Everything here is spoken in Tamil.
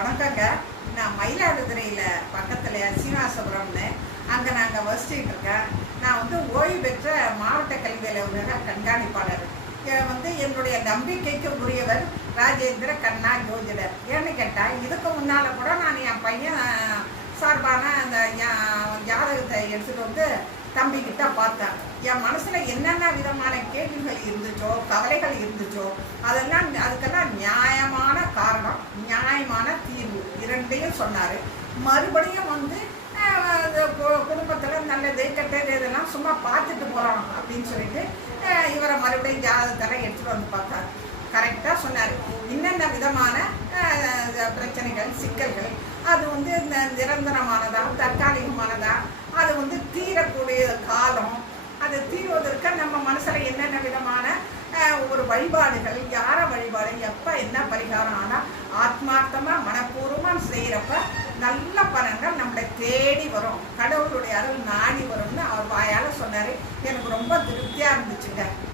வணக்கங்க. நான் மயிலாடுதுறையில் பக்கத்தில் சீனிவாசபுரம்னு அங்கே நாங்கள் வசிச்சுட்டு இருக்கேன். நான் ஓய்வு பெற்ற மாவட்ட கல்வி அலுவலக கண்காணிப்பாளர். என்னுடைய நம்பிக்கைக்கு உரியவர் ராஜேந்திர கண்ணா ஜோதிடர். ஏன்னு கேட்டால், இதுக்கு முன்னால் கூட நான் என் பையன் சார்பான அந்த ஜாதகத்தை எடுத்துகிட்டு தம்பிக்கிட்ட பார்த்தேன். என் மனசில் என்னென்ன விதமான கேள்விகள் இருந்துச்சோ, கவலைகள் இருந்துச்சோ, அதுக்கெல்லாம் நியாயமான காரணம், நியாயமான தீர்வு இரண்டையும் சொன்னார். மறுபடியும் குடும்பத்தில் நல்லது கெட்டது இதெல்லாம் சும்மா பார்த்துட்டு போகிறோம் அப்படின்னு சொல்லிட்டு இவரை மறுபடியும் ஜாதகத்தெல்லாம் எடுத்துகிட்டு வந்து பார்த்தார். கரெக்டாக சொன்னார். என்னென்ன விதமான பிரச்சனைகள், சிக்கல்கள், அது நிரந்தரமானதா, தற்காலிகமானதா, அது தீரக்கூடிய காலம், அது தீர்வதற்கு நம்ம மனசில் என்னென்ன விதமான ஒரு வழிபாடுகள், யார வழிபாடு, எப்போ என்ன பரிகாரம், ஆனால் ஆத்மார்த்தமாக மனப்பூர்வமாக செய்கிறப்ப நல்ல பலன்கள் நம்மளை தேடி வரும், கடவுளுடைய அருள் நாடி வரும்னு அவர் வாயால் சொன்னார். எனக்கு ரொம்ப திருப்தியாக இருந்துச்சுங்க.